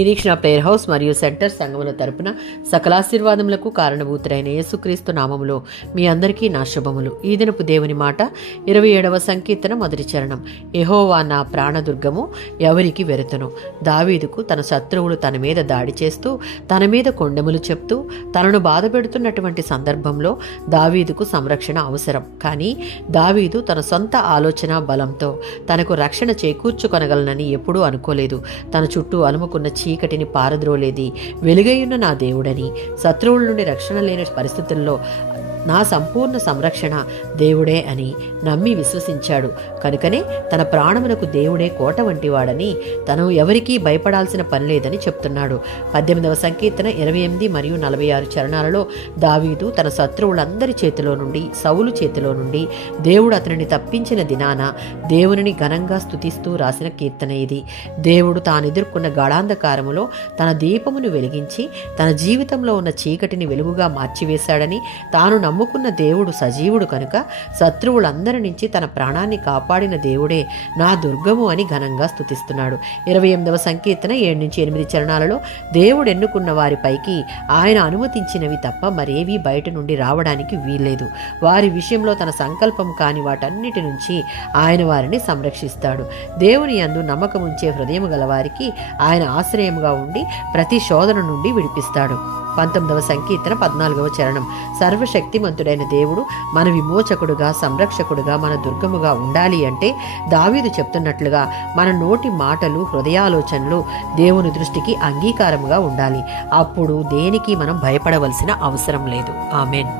నిరీక్షణ prayer house మరియు centre సంఘముల తరపున సకలాశీర్వాదములకు కారణభూతుడైన యేసుక్రీస్తు నామములో మీ అందరికీ నా శుభములు. ఈ దినపు దేవుని మాట 27వ సంకీర్తన మొదటి చరణం. యెహోవా నా ప్రాణదుర్గము, ఎవరికి వెరుతును. దావీదుకు తన శత్రువులు తన మీద దాడి చేస్తూ తన మీద కొండెములు చెప్తూ తనను బాధపెడుతున్నటువంటి సందర్భంలో దావీదుకు సంరక్షణ అవసరం. కానీ దావీదు తన సొంత ఆలోచన బలంతో తనకు రక్షణ చేకూర్చుకొనగలనని ఎప్పుడూ అనుకోలేదు. తన చుట్టూ అలుముకున్న చీకటిని పారద్రోలేది వెలుగైయున్న నా దేవుడని, శత్రువుల నుండి రక్షణ లేని పరిస్థితుల్లో నా సంపూర్ణ సంరక్షణ దేవుడే అని నమ్మి విశ్వసించాడు. కనుకనే తన ప్రాణమునకు దేవుడే కోట వంటి వాడని, తను ఎవరికీ భయపడాల్సిన పని లేదని చెప్తున్నాడు. 18వ సంకీర్తన 28 మరియు 46 చరణాలలో దావీదు తన శత్రువులందరి చేతిలో నుండి, సౌలు చేతిలో నుండి దేవుడు అతనిని తప్పించిన దినాన దేవునిని ఘనంగా స్తుతిస్తూ రాసిన కీర్తన ఇది. దేవుడు తాను ఎదుర్కొన్న గాఢాంధకారములో తన దీపమును వెలిగించి తన జీవితంలో ఉన్న చీకటిని వెలుగుగా మార్చివేశాడని, తాను నమ్ముకున్న దేవుడు సజీవుడు కనుక శత్రువులందరి నుంచి తన ప్రాణాన్ని కాపాడిన దేవుడే నా దుర్గము అని ఘనంగా స్తుతిస్తున్నాడు. 28వ సంకీర్తన 7-8 చరణాలలో దేవుడు ఎన్నుకున్న వారిపైకి ఆయన అనుమతించినవి తప్ప మరేవీ బయట నుండి రావడానికి వీల్లేదు. వారి విషయంలో తన సంకల్పం కాని వాటన్నిటి నుంచి ఆయన వారిని సంరక్షిస్తాడు. దేవుని యందు నమ్మకముంచే హృదయం గలవారికి ఆయన ఆశ్రయముగా ఉండి ప్రతి శోధన నుండి విడిపిస్తాడు. 19వ సంకీర్తన 14వ చరణం. సర్వశక్తిమంతుడైన దేవుడు మన విమోచకుడుగా, సంరక్షకుడుగా, మన దుర్గముగా ఉండాలి అంటే దావీదు చెప్తున్నట్లుగా మన నోటి మాటలు, హృదయాలోచనలు దేవుని దృష్టికి అంగీకారముగా ఉండాలి. అప్పుడు దేనికి మనం భయపడవలసిన అవసరం లేదు. ఆమేన్.